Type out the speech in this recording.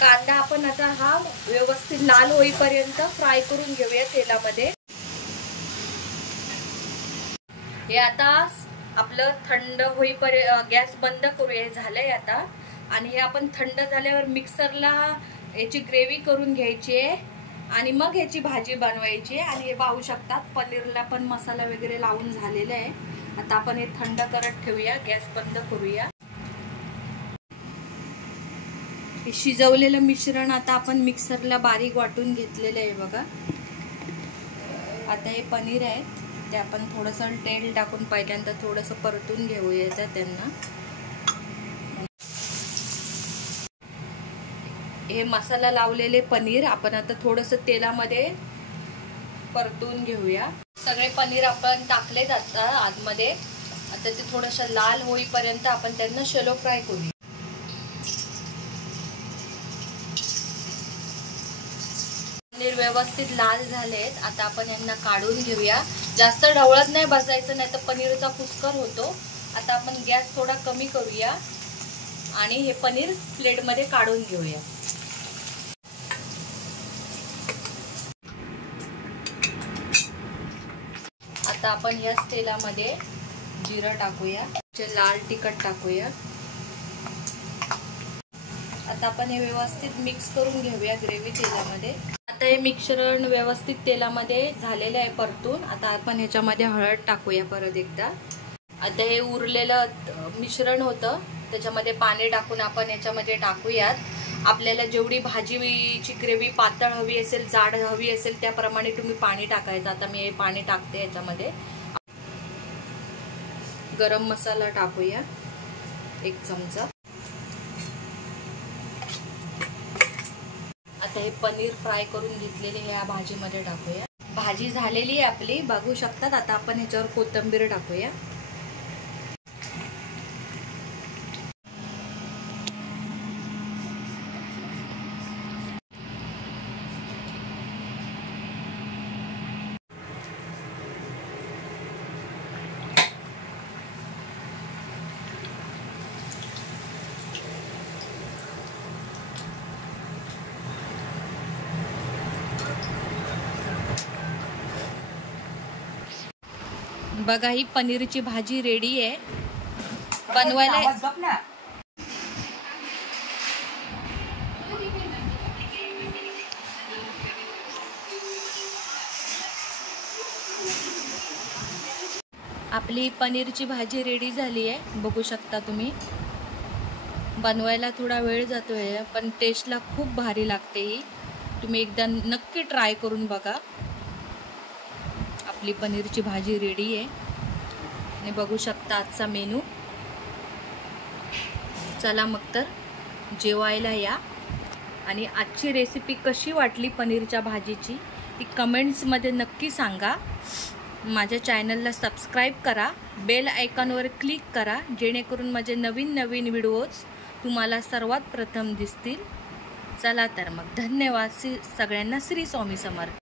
कांदा आपण आता हा व्यवस्थित लाल होईपर्यंत फ्राय करून घेऊया तेलामध्ये। हे आता आपलं थंड होईपर्यंत गॅस बंद करूया। हे झालंय आता, आणि हे आपण थंड झाल्यावर मिक्सरला याची ग्रेव्ही करून घ्यायची आहे आणि मग याची भाजी बनवायची। आणि हे पाहू शकतात पनीरला पण मसाला वगैरे लावून झालेला आहे। आता आपण हे थंड करत ठेवूया, गॅस बंद करूया। हे शिजवलेलं मिश्रण आता आपण मिक्सरला बारीक वाटून घेतलेलं आहे बघा। आता हे पनीर आहे ते आपण थोडंसं तेल टाकून पहिल्यांदा थोडंसं परतून घेऊया त्यांना। हे मसाला लावलेले पनीर आपण आता थोडंसं तेलामध्ये परतून घेऊया। सगळे पनीर आपण टाकलेत आता आतमध्ये। आता ते थोडंसं लाल होईपर्यंत आपण त्यांना शॅलो फ्राय करूया। पनीर व्यवस्थित लाल झालेत, आता आपण यांना काढून घेऊया। जास्त ढवळत नाही भाजायचं, नाही तर पनीरचा कुस्कर होतो। आता आपण गॅस थोडा कमी करूया आणि हे पनीर प्लेटमध्ये काढून घेऊया। आता आपण याच तेलामध्ये जिरं टाकूया, लाल तिखट टाकूया। आता आपण हे व्यवस्थित मिक्स करून घेऊया ग्रेव्ही तेलामध्ये। आता हे मिश्रण व्यवस्थित तेलामध्ये झालेलं आहे परतून। आता आपण ह्याच्यामध्ये हळद टाकूया परत एकदा। आता हे उरलेलं मिश्रण होतं त्याच्यामध्ये पाणी टाकून आपण याच्यामध्ये टाकूयात। आपल्याला जेवढी भाजीची ग्रेव्ही पातळ हवी असेल, जाड हवी असेल, त्याप्रमाणे तुम्ही पाणी टाकायचं। आता मी हे पाणी टाकते याच्यामध्ये। गरम मसाला टाकूया 1 चमचा। आता हे पनीर फ्राय करून घेतलेले हे या भाजीमध्ये टाकूया। भाजी झालेली आहे आपली, बघू शकतात। आता आपण ह्याच्यावर कोथिंबीर टाकूया। बघा ही पनीरची भाजी रेडी आहे बनवायला। आपली पनीरची भाजी रेडी झाली आहे, बघू शकता तुम्ही। बनवायला थोडा वेळ जातोय पण टेस्टला खूप भारी लागते ही। तुम्ही एकदा नक्की ट्राय करून बघा। आपली पनीरची भाजी रेडी आहे आणि बघू शकता आजचा मेनू। चला मग तर जेवायला या। आणि आजची रेसिपी कशी वाटली पनीरच्या भाजीची ती कमेंट्समध्ये नक्की सांगा। माझ्या चॅनलला सबस्क्राईब करा, बेल आयकॉनवर क्लिक करा, जेणेकरून माझे नवीन व्हिडिओज तुम्हाला सर्वात प्रथम दिसतील। चला तर मग धन्यवाद सगळ्यांना। श्री स्वामी समर्थ।